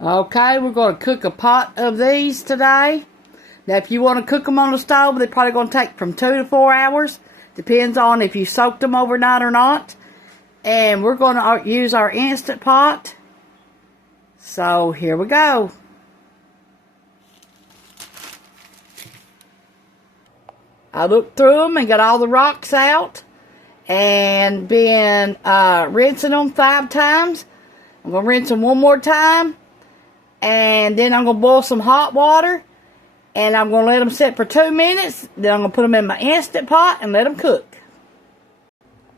Okay, we're going to cook a pot of these today. Now, if you want to cook them on the stove, they're probably going to take from 2 to 4 hours. Depends on if you soaked them overnight or not. And we're going to use our Instant Pot. So, here we go. I looked through them and got all the rocks out. And been rinsing them 5 times. I'm going to rinse them one more time. And then I'm going to boil some hot water. And I'm going to let them sit for 2 minutes. Then I'm going to put them in my Instant Pot and let them cook.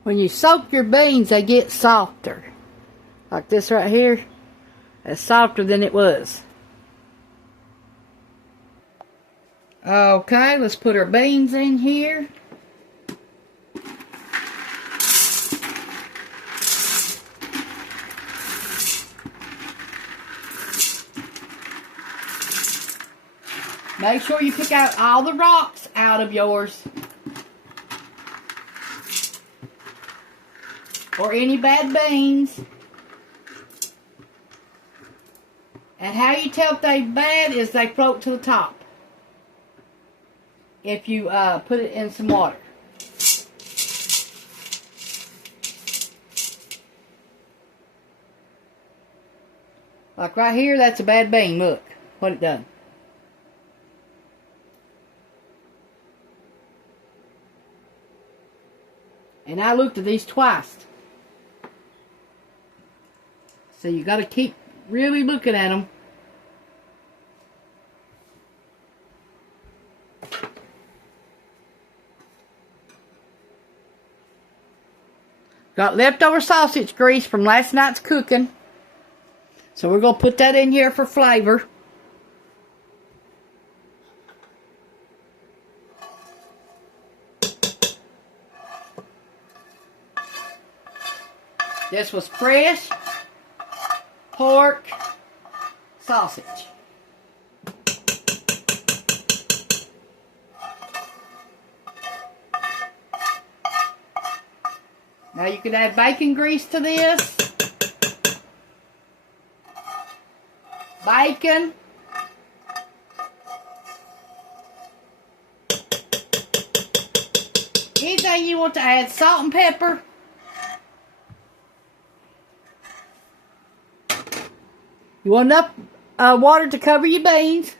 When you soak your beans, they get softer. Like this right here. It's softer than it was. Okay, let's put our beans in here. Make sure you pick out all the rocks out of yours. Or any bad beans. And how you tell if they're bad is they float to the top. If you put it in some water. Like right here, that's a bad bean. Look what it done. And I looked at these twice. So you got to keep really looking at them. Got leftover sausage grease from last night's cooking. So we're going to put that in here for flavor. This was fresh pork sausage. Now you can add bacon grease to this. Bacon. Anything you want to add, salt and pepper. You want enough water to cover your beans.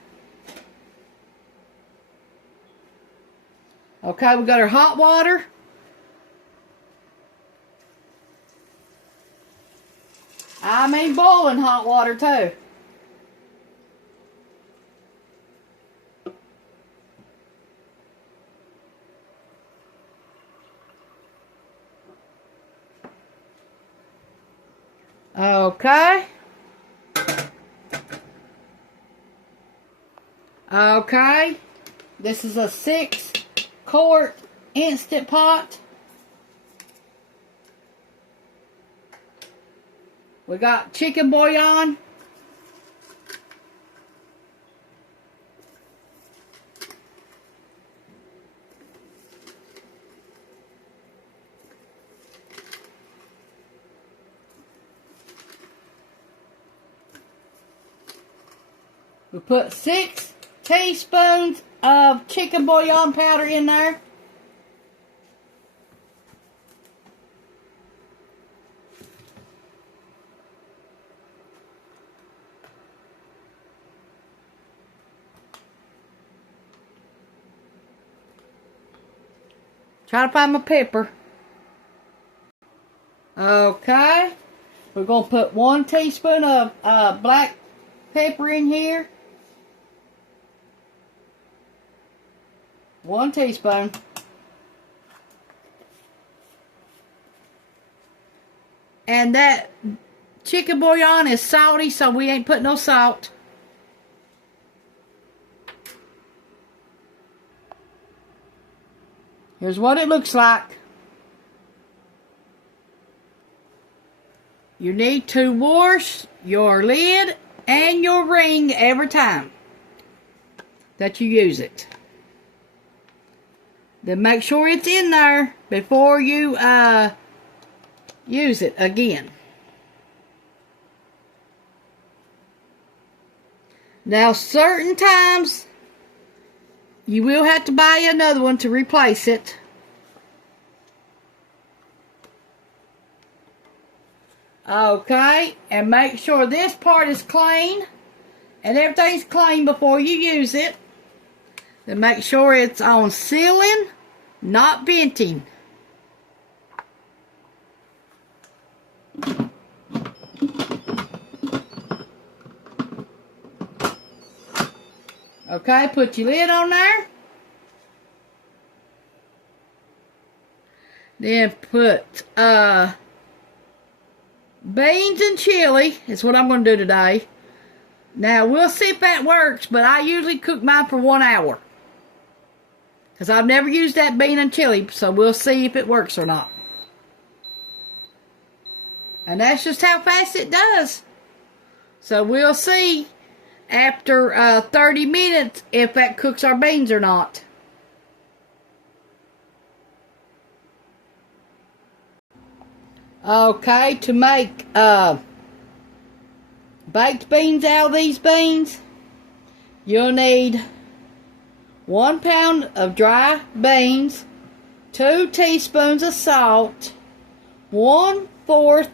Okay, we got our hot water. I mean boiling hot water too. Okay. Okay. This is a 6-quart Instant Pot. We got chicken bouillon. We put 6 teaspoons of chicken bouillon powder in there. Try to find my pepper. Okay. We're going to put 1 teaspoon of black pepper in here. 1 teaspoon. And that chicken bouillon is salty, so we ain't putting no salt. Here's what it looks like. You need to wash your lid and your ring every time that you use it. Then make sure it's in there before you use it again. Now, certain times, you will have to buy another one to replace it. Okay, and make sure this part is clean and everything's clean before you use it. Then make sure it's on sealing, not venting. Okay, put your lid on there. Then put beans and chili is what I'm going to do today. Now, we'll see if that works, but I usually cook mine for 1 hour. Because I've never used that bean and chili, so we'll see if it works or not. And that's just how fast it does. So we'll see after 30 minutes if that cooks our beans or not. Okay, to make baked beans out of these beans, you'll need 1 pound of dry beans, 2 teaspoons of salt, 1/4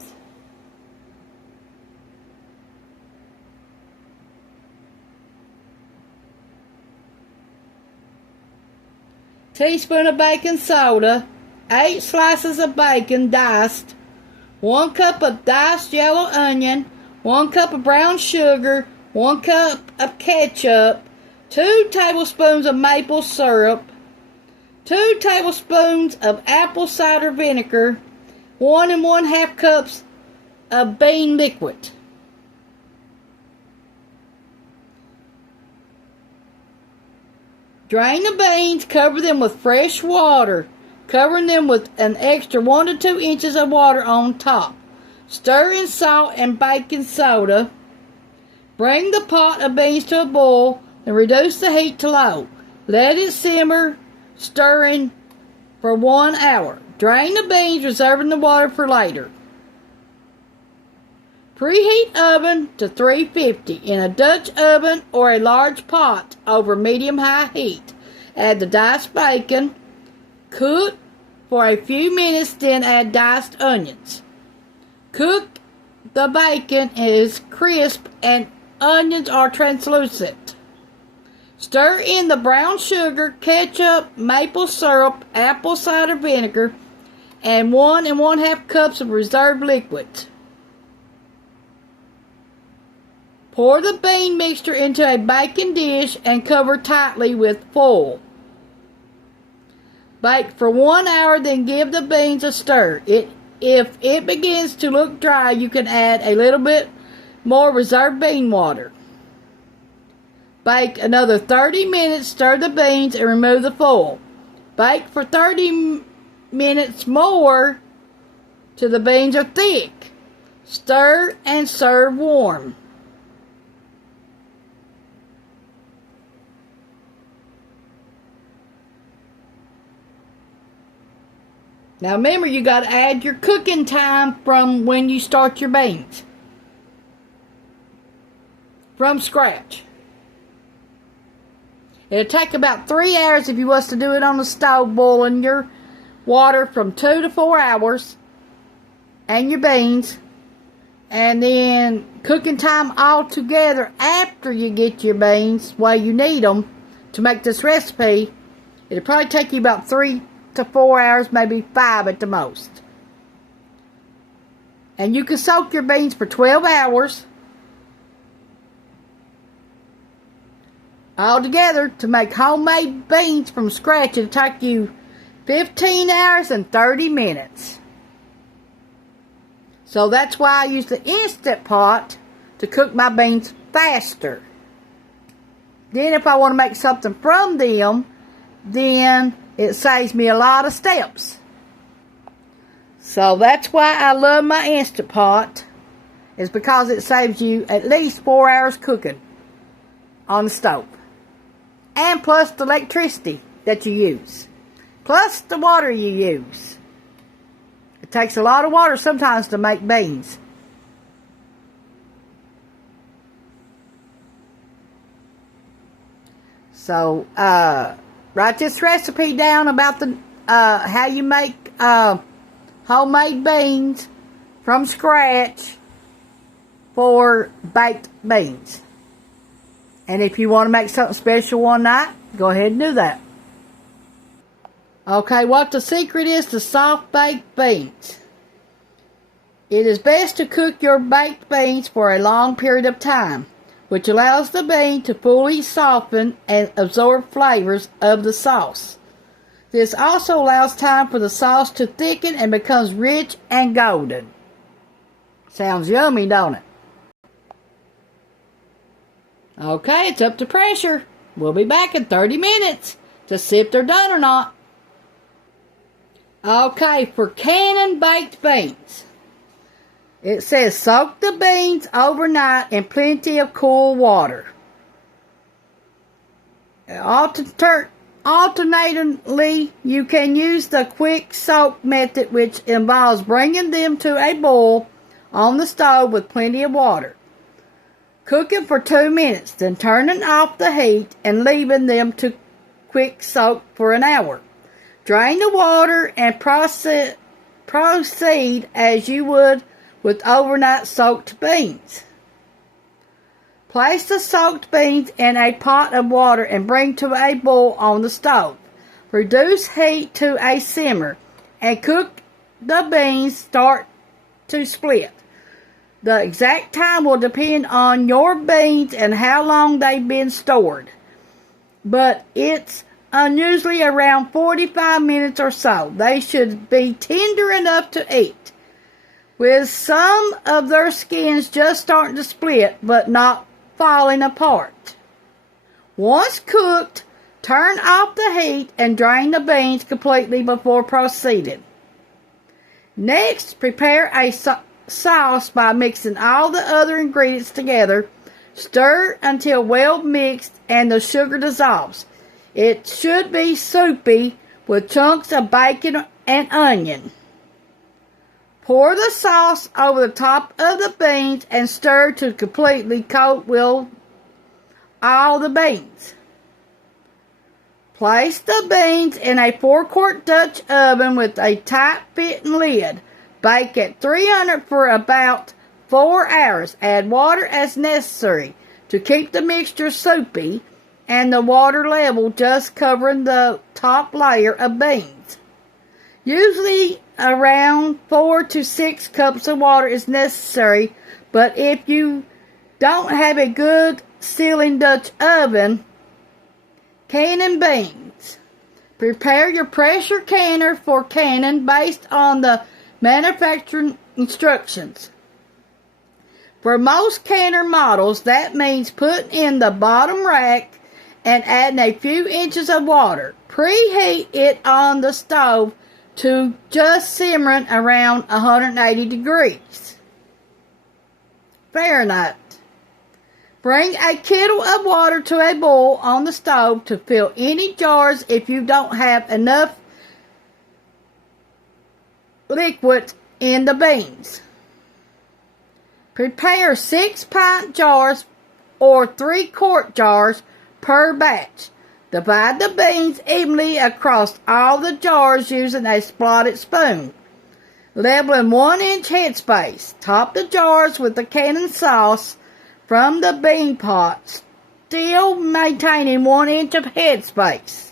teaspoon of baking soda, 8 slices of bacon diced, 1 cup of diced yellow onion, 1 cup of brown sugar, 1 cup of ketchup, 2 tablespoons of maple syrup, 2 tablespoons of apple cider vinegar, 1 1/2 cups of bean liquid. Drain the beans, cover them with fresh water, covering them with an extra 1 to 2 inches of water on top. Stir in salt and baking soda. Bring the pot of beans to a boil and reduce the heat to low. Let it simmer, stirring for 1 hour. Drain the beans, reserving the water for later. Preheat oven to 350 in a Dutch oven or a large pot over medium-high heat. Add the diced bacon. Cook for a few minutes, then add diced onions. Cook the bacon is crisp and onions are translucent. Stir in the brown sugar, ketchup, maple syrup, apple cider vinegar, and 1 1/2 cups of reserved liquid. Pour the bean mixture into a baking dish and cover tightly with foil. Bake for 1 hour, then give the beans a stir. If it begins to look dry, you can add a little bit more reserved bean water. Bake another 30 minutes, stir the beans, and remove the foil. Bake for 30 minutes more till the beans are thick. Stir and serve warm. Now remember, you got to add your cooking time from when you start your beans. From scratch. It'll take about 3 hours if you was to do it on the stove, boiling your water from 2 to 4 hours. And your beans. And then cooking time all together after you get your beans, while you need them to make this recipe. It'll probably take you about 3 to 4 hours, maybe 5 at the most. And you can soak your beans for 12 hours all together to make homemade beans from scratch. It'll take you 15 hours and 30 minutes. So that's why I use the Instant Pot to cook my beans faster. Then if I want to make something from them, then it saves me a lot of steps. So that's why I love my Instant Pot, is because it saves you at least 4 hours cooking on the stove. And plus the electricity that you use. Plus the water you use. It takes a lot of water sometimes to make beans. So, write this recipe down about the how you make homemade beans from scratch for baked beans. And if you want to make something special one night, go ahead and do that. Okay, what the secret is to soft baked beans. It is best to cook your baked beans for a long period of time, which allows the bean to fully soften and absorb flavors of the sauce. This also allows time for the sauce to thicken and becomes rich and golden. Sounds yummy, don't it? Okay, it's up to pressure. We'll be back in 30 minutes to see if they're done or not. Okay, for canning baked beans. It says soak the beans overnight in plenty of cool water. Alternatively, you can use the quick soak method, which involves bringing them to a boil on the stove with plenty of water. Cooking for 2 minutes, then turning off the heat and leaving them to quick soak for an hour. Drain the water and proceed as you would with overnight soaked beans. Place the soaked beans in a pot of water and bring to a boil on the stove. Reduce heat to a simmer and cook the beans start to split. The exact time will depend on your beans and how long they've been stored, but it's usually around 45 minutes or so. They should be tender enough to eat, with some of their skins just starting to split but not falling apart. Once cooked, turn off the heat and drain the beans completely before proceeding. Next, prepare a sauce by mixing all the other ingredients together. Stir until well mixed and the sugar dissolves. It should be soupy with chunks of bacon and onion. Pour the sauce over the top of the beans and stir to completely coat with all the beans. Place the beans in a 4-quart Dutch oven with a tight-fitting lid. Bake at 300 for about 4 hours. Add water as necessary to keep the mixture soupy and the water level just covering the top layer of beans. Usually around 4 to 6 cups of water is necessary, but if you don't have a good sealing Dutch oven, canning beans. Prepare your pressure canner for canning based on the manufacturing instructions. For most canner models, that means putting in the bottom rack and adding a few inches of water. Preheat it on the stove to just simmering around 180 degrees Fahrenheit. Bring a kettle of water to a boil on the stove to fill any jars if you don't have enough liquid in the beans. Prepare 6-pint jars or 3-quart jars per batch. Divide the beans evenly across all the jars using a slotted spoon. Leveling 1-inch headspace. Top the jars with the canning sauce from the bean pot, still maintaining 1 inch of headspace.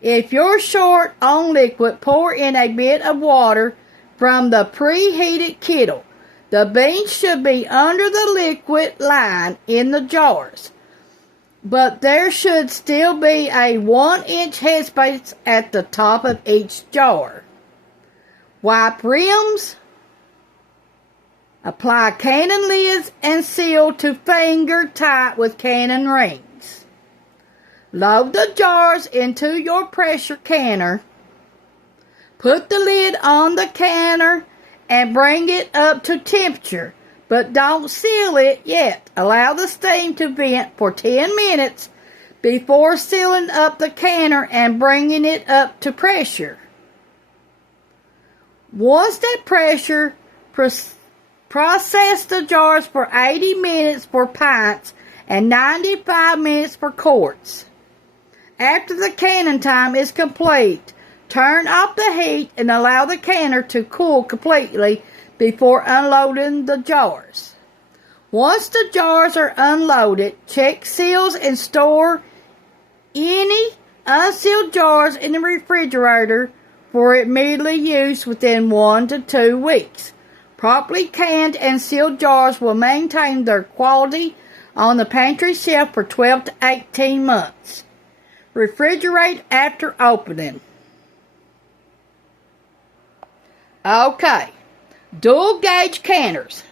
If you're short on liquid, pour in a bit of water from the preheated kettle. The beans should be under the liquid line in the jars, but there should still be a 1-inch headspace at the top of each jar. Wipe rims. Apply canning lids and seal to finger tight with canning rings. Load the jars into your pressure canner. Put the lid on the canner and bring it up to temperature, but don't seal it yet. Allow the steam to vent for 10 minutes before sealing up the canner and bringing it up to pressure. Once at pressure, process the jars for 80 minutes for pints and 95 minutes for quarts. After the canning time is complete, turn off the heat and allow the canner to cool completely before unloading the jars. Once the jars are unloaded, check seals and store any unsealed jars in the refrigerator for immediate use within 1 to 2 weeks. Properly canned and sealed jars will maintain their quality on the pantry shelf for 12 to 18 months. Refrigerate after opening. Okay. Dual gauge canners.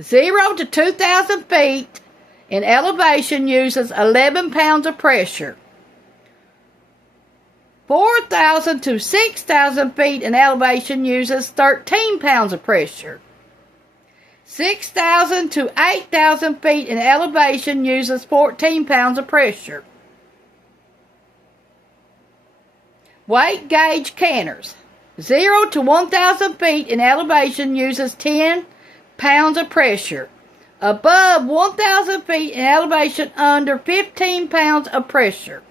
0 to 2,000 feet in elevation uses 11 pounds of pressure. 4,000 to 6,000 feet in elevation uses 13 pounds of pressure. 6,000 to 8,000 feet in elevation uses 14 pounds of pressure. Weight gauge canners. 0 to 1,000 feet in elevation uses 10 pounds of pressure. Above 1,000 feet in elevation under 15 pounds of pressure.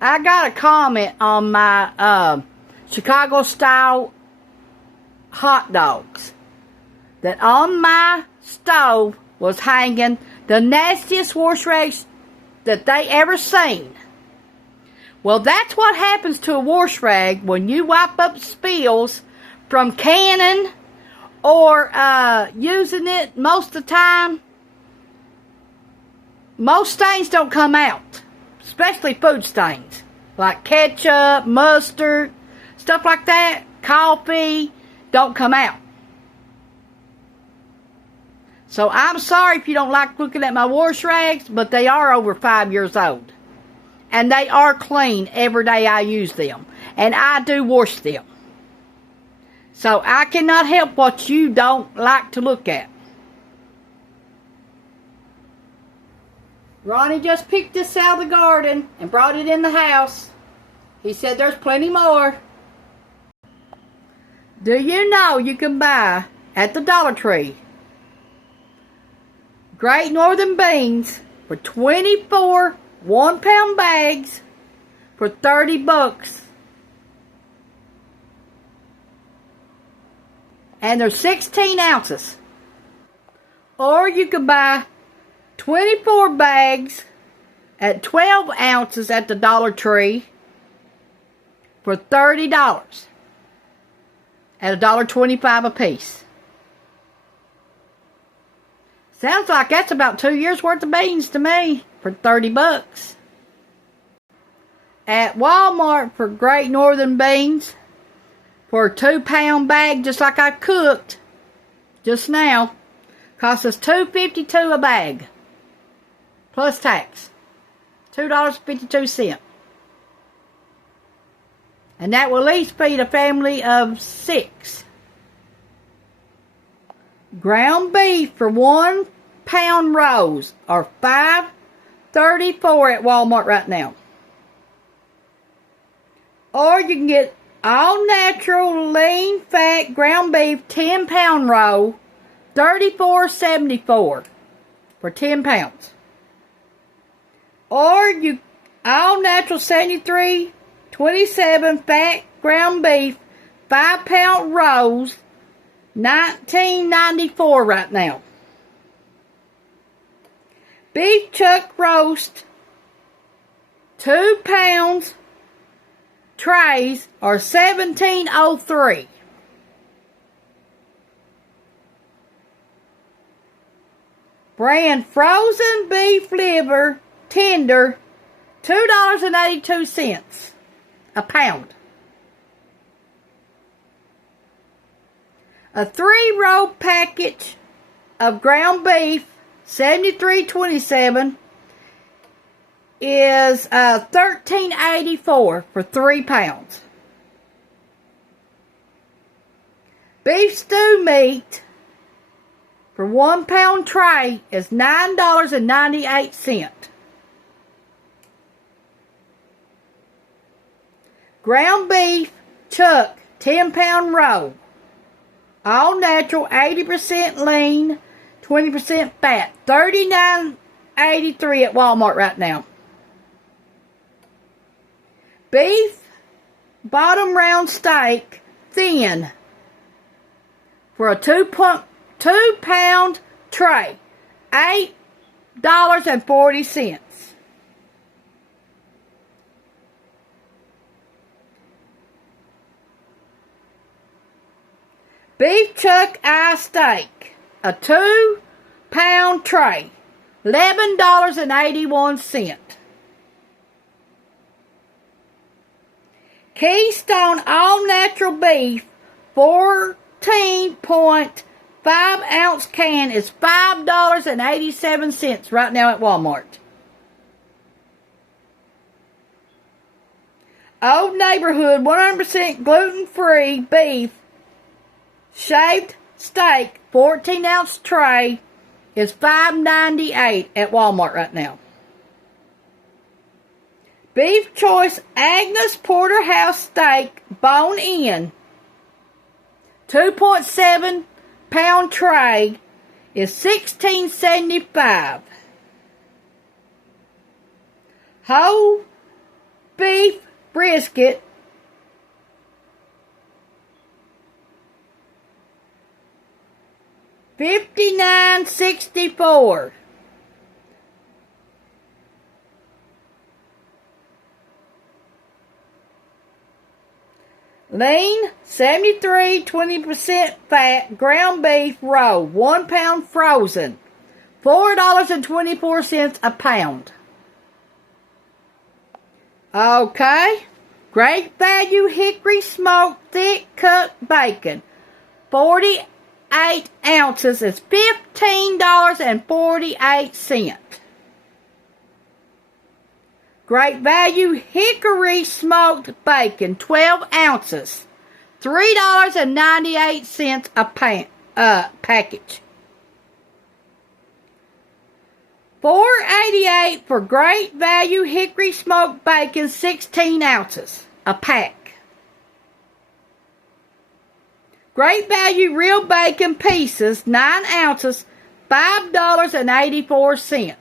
I got a comment on my Chicago style hot dogs that on my stove was hanging the nastiest wash rags that they ever seen. Well, that's what happens to a wash rag when you wipe up spills from canning or using it most of the time. Most stains don't come out, especially food stains, like ketchup, mustard, stuff like that, coffee, don't come out. So I'm sorry if you don't like looking at my wash rags, but they are over 5 years old. And they are clean every day I use them. And I do wash them. So I cannot help what you don't like to look at. Ronnie just picked this out of the garden and brought it in the house. He said there's plenty more. Do you know you can buy at the Dollar Tree Great Northern beans for 24 1-pound bags for $30. And they're 16 ounces. Or you can buy 24 bags at 12 ounces at the Dollar Tree for $30 at $1.25 a piece. Sounds like that's about 2 years worth of beans to me for $30. At Walmart for Great Northern beans for a 2-pound bag, just like I cooked just now, costs us $2.52 a bag plus tax. $2.52. And that will at least feed a family of 6. Ground beef for 1-pound rows are $5.34 at Walmart right now. Or you can get all natural lean fat ground beef 10-pound row, $34.74 for 10 pounds. Or you all natural 73.27 fat ground beef 5-pound rows, $19.94 right now. Beef chuck roast 2 pounds trays are $17.03. Brand frozen beef liver tender, $2.82 a pound. A 3-row package of ground beef, $73.27, is $13.84 for 3 pounds. Beef stew meat for 1-pound tray is $9.98. Ground beef chuck 10-pound row, all natural 80% lean, 20% fat. $39.83 at Walmart right now. Beef bottom round steak thin for a 2-pound tray, $8.40. Beef chuck eye steak, a 2-pound tray, $11.81. Keystone all natural beef, 14.5-ounce can is $5.87 right now at Walmart. Old Neighborhood 100% gluten-free beef shaved steak, 14-ounce tray is $5.98 at Walmart right now. Beef Choice Agnes Porterhouse steak, bone in, 2.7-pound tray is $16.75. Whole beef brisket, $59.64. Lean, 73, 20% fat, ground beef roe, 1 pound frozen, $4.24 a pound. Okay. Great value hickory smoked thick cut bacon, 48 ounces is $15.48. Great value hickory smoked bacon, 12 ounces, $3.98 a package. $4.88 for great value hickory smoked bacon, 16 ounces a pack. Great value real bacon pieces, 9 ounces, $5.84.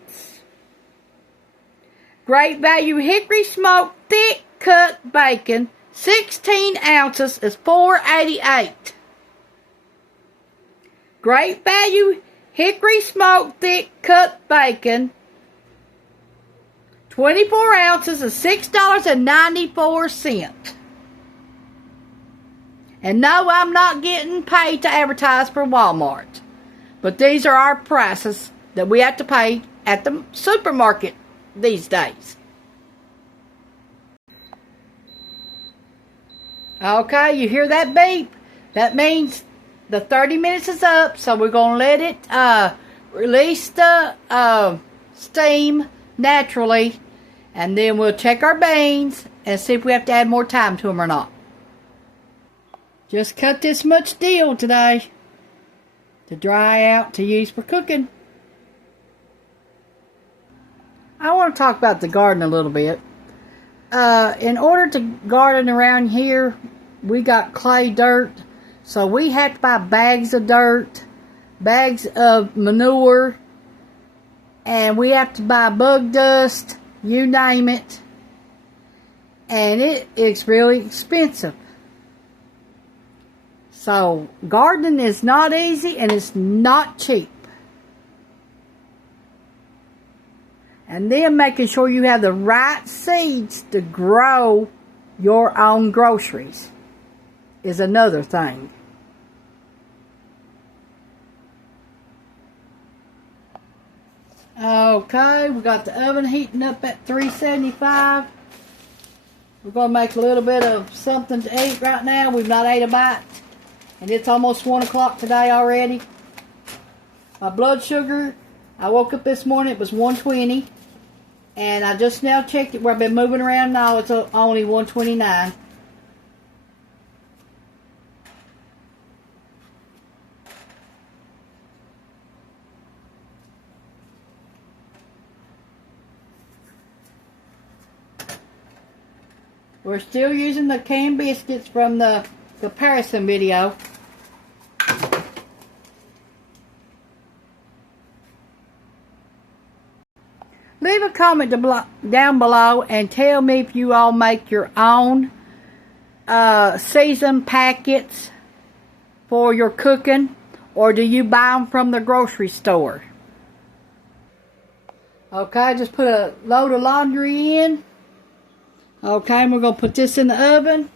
Great value hickory smoked thick cut bacon, 16 ounces is $4.88. Great value hickory smoked thick cut bacon, 24 ounces is $6.94. And no, I'm not getting paid to advertise for Walmart. But these are our prices that we have to pay at the supermarket these days. Okay, you hear that beep? That means the 30 minutes is up, so we're going to let it release the steam naturally, and then we'll check our beans and see if we have to add more time to them or not. Just cut this much steel today to dry out to use for cooking. I want to talk about the garden a little bit. In order to garden around here, we got clay dirt, so we have to buy bags of dirt, bags of manure, and we have to buy bug dust, you name it, and it's really expensive. So gardening is not easy and it's not cheap. And then making sure you have the right seeds to grow your own groceries is another thing. Okay, we got the oven heating up at 375. We're going to make a little bit of something to eat right now. We've not ate a bite. And it's almost 1 o'clock today already. My blood sugar, I woke up this morning, it was 120. And I just now checked it where I've been moving around now. It's only 129. We're still using the canned biscuits from the comparison video. Leave a comment down below and tell me if you all make your own seasoned packets for your cooking, or do you buy them from the grocery store? Okay, just put a load of laundry in. Okay, and we're going to put this in the oven.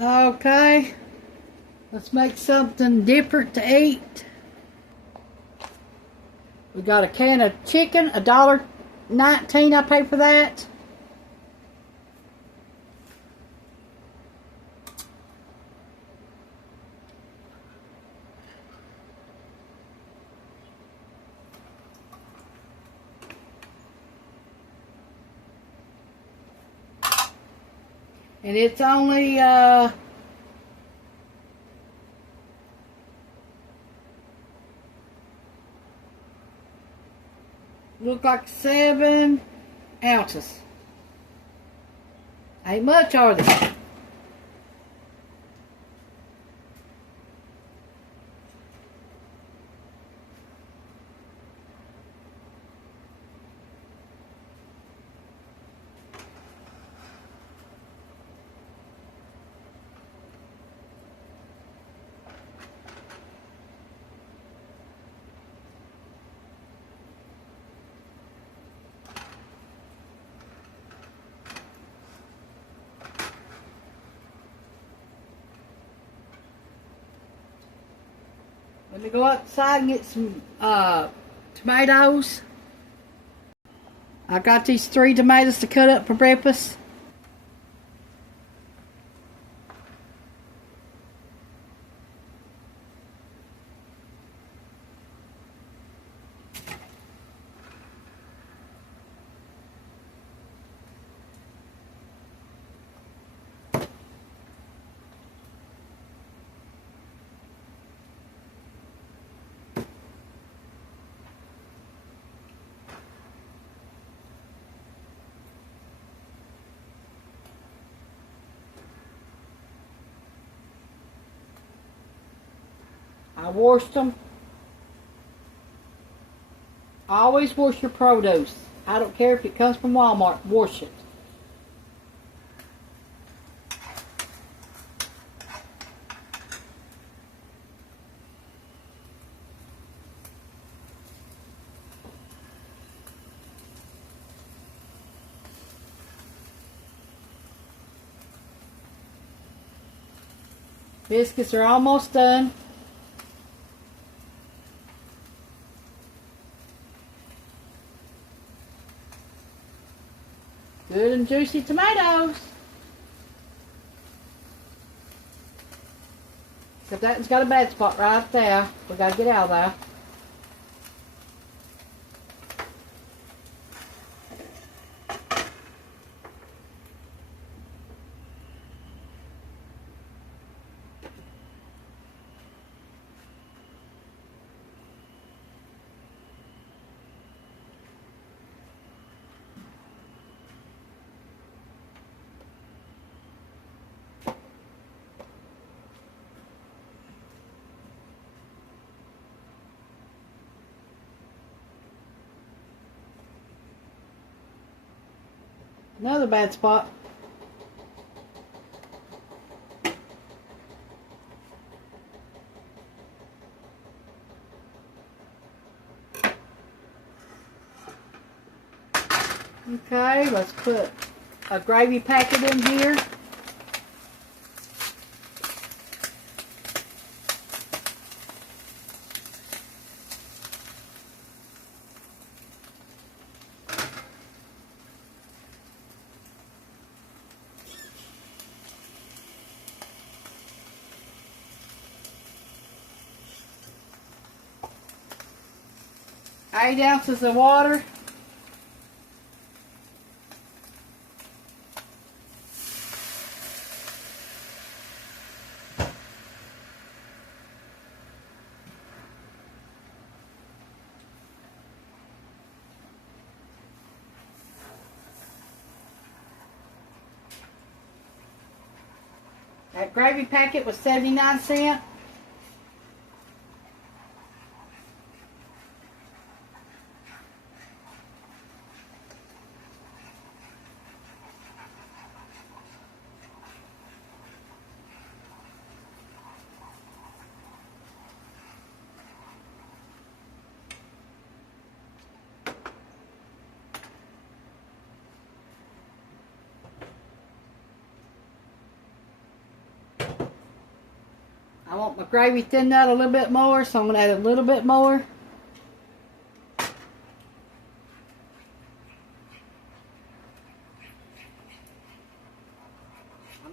Okay, let's make something different to eat. We got a can of chicken, $1.19 I paid for that. And it's only look like 7 ounces. Ain't much, are they? Let me go outside and get some tomatoes. I got these 3 tomatoes to cut up for breakfast. I washed them. Always wash your produce. I don't care if it comes from Walmart. Wash it. Biscuits are almost done. Good and juicy tomatoes. Except that one's got a bad spot right there. We gotta get out of there. Another bad spot. Okay, let's put a gravy packet in here. Eight ounces of water. That gravy packet was 79 cents. I want my gravy thinned out a little bit more, so I'm going to add a little bit more. I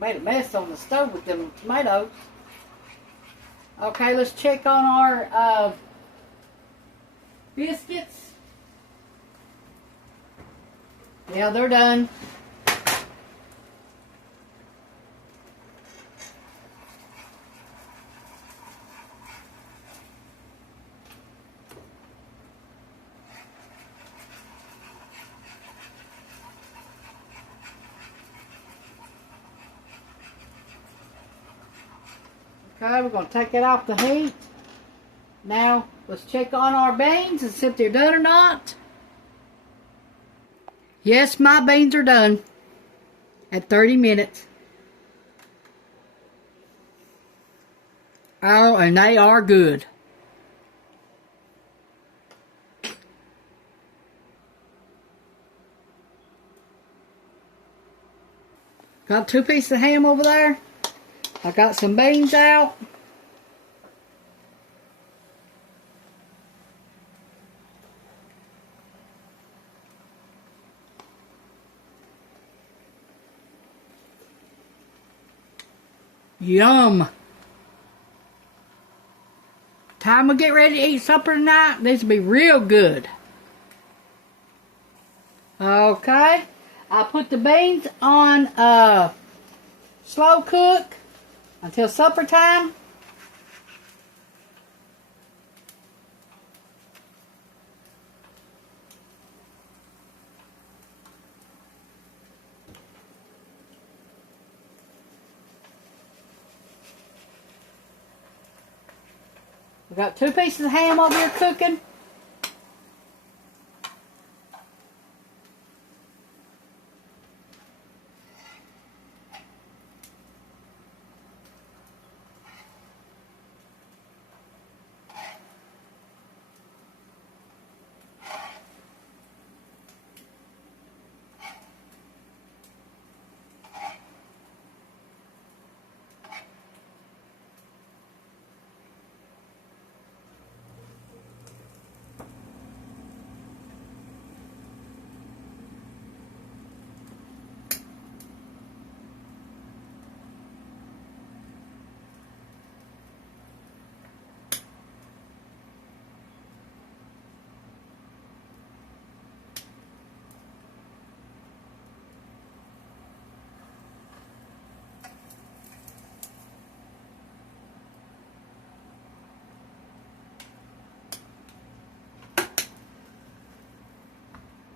made a mess on the stove with them tomatoes. Okay, let's check on our biscuits. Yeah, they're done. Okay, we're going to take it off the heat. Now, let's check on our beans and see if they're done or not. Yes, my beans are done at 30 minutes. Oh, and they are good. Got 2 pieces of ham over there. I got some beans out. Yum. Time to get ready to eat supper tonight. This will be real good. Okay. I put the beans on slow cook until supper time. We got 2 pieces of ham over here cooking.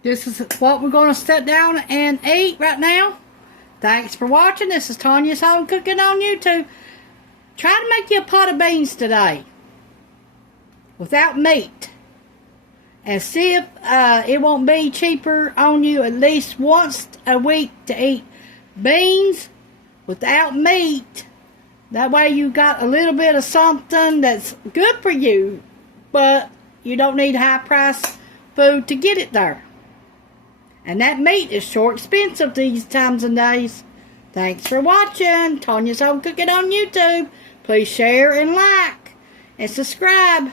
This is what we're going to sit down and eat right now. Thanks for watching. This is Tanya's Home Cooking on YouTube. Try to make you a pot of beans today without meat. And see if it won't be cheaper on you at least once a week to eat beans without meat. That way you got a little bit of something that's good for you, but you don't need high price food to get it there. And that meat is sure expensive these times and days. Thanks for watching Tanya's Home Cooking on YouTube. Please share and like and subscribe.